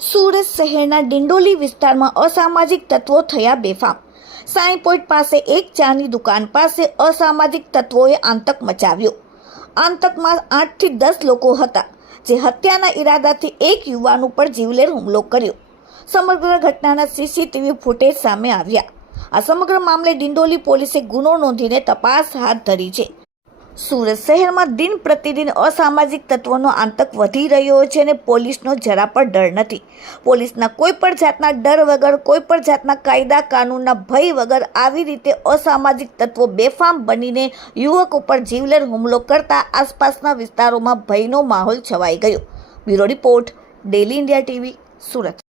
સુરત શહેરના ડિંડોલી વિસ્તારમાં અસામાજિક તત્વો થયા બેફામ। સાઈ પોઈન્ટ પાસે એક ચાની દુકાન પાસે અસામાજિક તત્વોએ આતંક મચાવ્યો। આતંકમાં 8 થી 10 લોકો હતા, જે હત્યાના ઈરાદાથી એક યુવાન ઉપર જીવલેણ હુમલો કર્યો। સમગ્ર ઘટનાના સીસીટીવી ફૂટેજ સામે આવ્યા। આ સમગ્ર મામલે ડિંડોલી પોલીસે ગુનો નોંધીને તપાસ હાથ ધરી છે। સુરત શહેરમાં દિન પ્રતિદિન અસામાજિક તત્વોનો આતંક વધી રહ્યો છે અને પોલીસનો જરા પણ ડર નથી। પોલીસના કોઈ પણ જાતના ડર વગર, કોઈ પણ જાતના કાયદા કાનૂનના ભય વગર આવી રીતે અસામાજિક તત્વો બેફામ બનીને યુવક ઉપર જીવલેણ હુમલો કરતા આસપાસના વિસ્તારોમાં ભયનો માહોલ છવાઈ ગયો। Bureau report, daily India TV, Surat.